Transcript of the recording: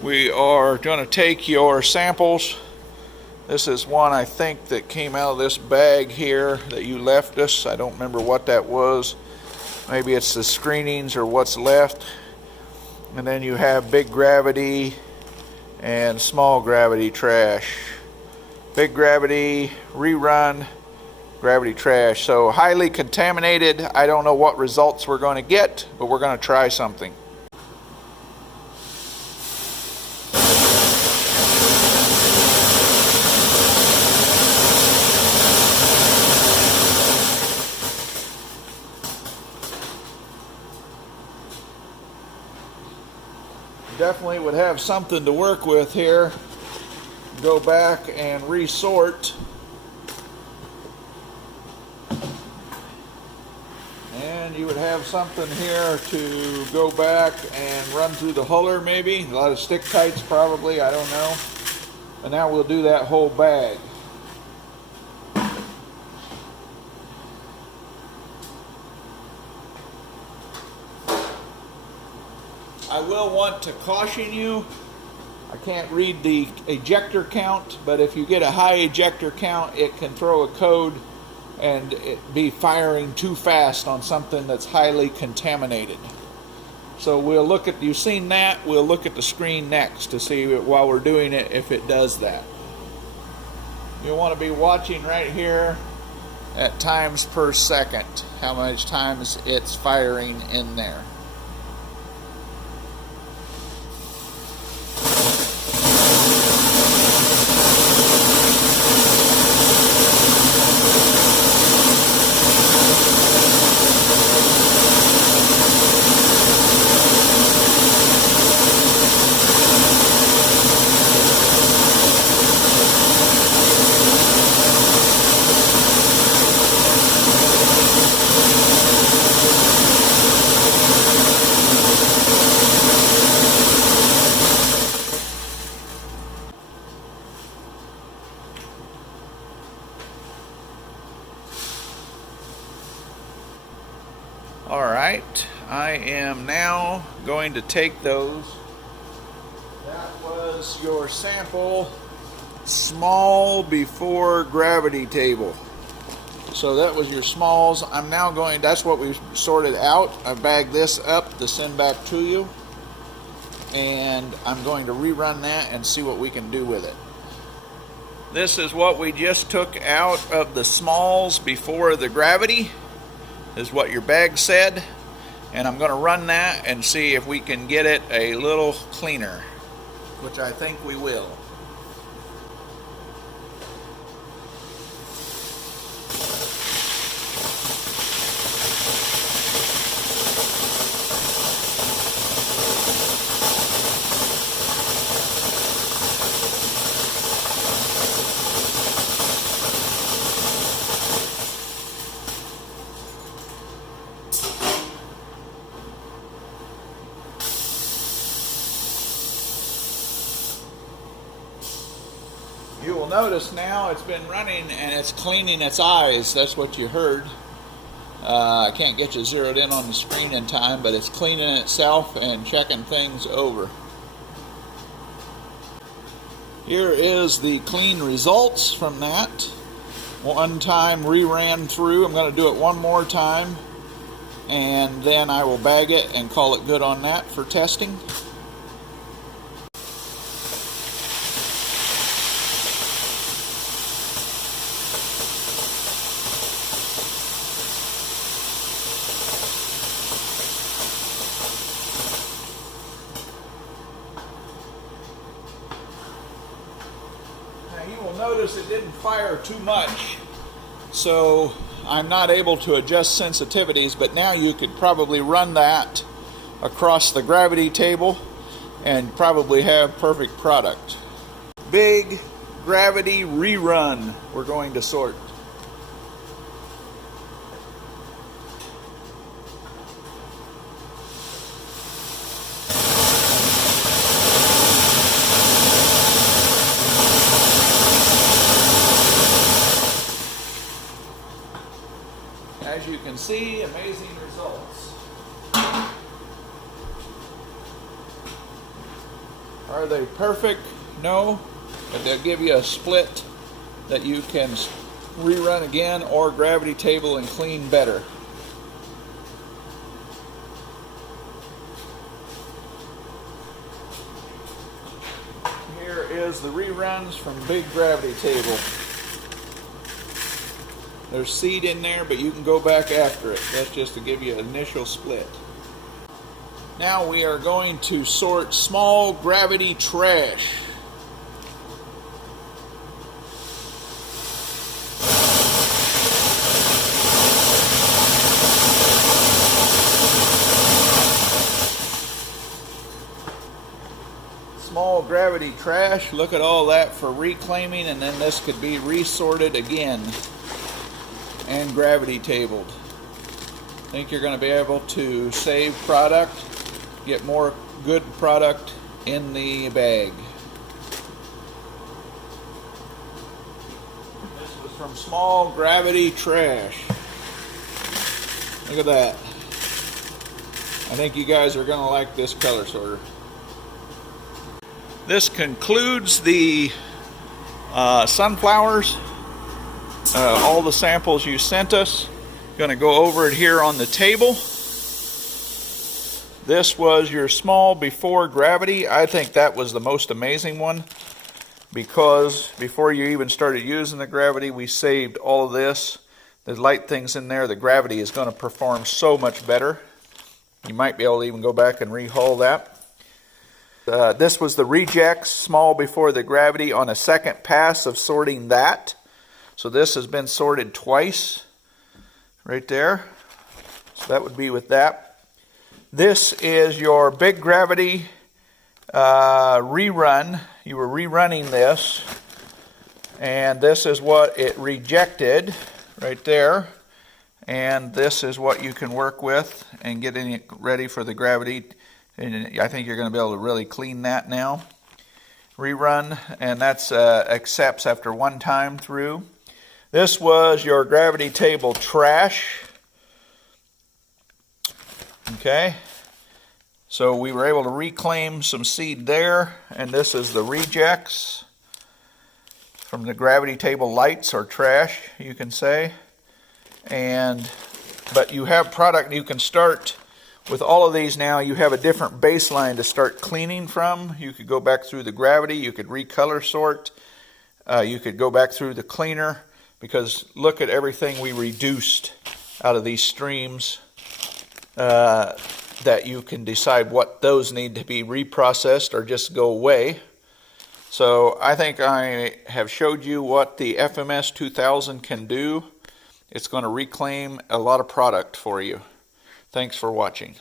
We are going to take your samples. This is one I think that came out of this bag here that you left us. I don't remember what that was. Maybe it's the screenings or what's left. And then you have big gravity and small gravity trash. Big gravity, rerun, gravity trash. So highly contaminated. I don't know what results we're going to get, but we're going to try something. Definitely would have something to work with here. Go back and resort. And you would have something here to go back and run through the huller maybe. A lot of stick tights probably, I don't know. And now we'll do that whole bag. I will want to caution you, I can't read the ejector count, but if you get a high ejector count, it can throw a code and it be firing too fast on something that's highly contaminated. So we'll look at, you've seen that, we'll look at the screen next to see while we're doing it if it does that. You'll want to be watching right here at times per second, how much times it's firing in there. Alright, I am now going to take those. That was your sample, small before gravity table. So that was your smalls. I'm now going, that's what we sorted out. I bagged this up to send back to you. And I'm going to rerun that and see what we can do with it. This is what we just took out of the smalls before the gravity. Is what your bag said, and I'm going to run that and see if we can get it a little cleaner, which I think we will. You will notice now it's been running and it's cleaning its eyes. That's what you heard. I can't get you zeroed in on the screen in time, but it's cleaning itself and checking things over. Here is the clean results from that. One time reran through. I'm going to do it one more time, and then I will bag it and call it good on that for testing. You will notice it didn't fire too much, so I'm not able to adjust sensitivities, but now you could probably run that across the gravity table and probably have perfect product. Big gravity rerun we're going to sort. As you can see, amazing results. Are they perfect? No, but they'll give you a split that you can rerun again or gravity table and clean better. Here is the reruns from Big Gravity Table. There's seed in there, but you can go back after it. That's just to give you an initial split. Now we are going to sort small gravity trash. Small gravity trash, look at all that for reclaiming, and then this could be resorted again and gravity tabled. I think you're going to be able to save product, get more good product in the bag. This was from small gravity trash. Look at that. I think you guys are going to like this color sorter. This concludes the sunflowers. All the samples you sent us. Going to go over it here on the table. This was your small before gravity. I think that was the most amazing one, because before you even started using the gravity, we saved all of this. The light things in there, the gravity is going to perform so much better. You might be able to even go back and rehaul that. This was the rejects, small before the gravity, on a second pass of sorting that. So this has been sorted twice, right there. So that would be with that. This is your big gravity rerun. You were rerunning this, and this is what it rejected right there. And this is what you can work with and getting it ready for the gravity. And I think you're going to be able to really clean that now. Rerun, and that's accepts after one time through. This was your gravity table trash. Okay, so we were able to reclaim some seed there, and this is the rejects from the gravity table lights, or trash, you can say. But you have product you can start. With all of these now, you have a different baseline to start cleaning from. You could go back through the gravity, you could recolor sort, you could go back through the cleaner, because look at everything we reduced out of these streams, that you can decide what those need to be reprocessed or just go away. So I think I have showed you what the FMS 2000 can do. It's going to reclaim a lot of product for you. Thanks for watching.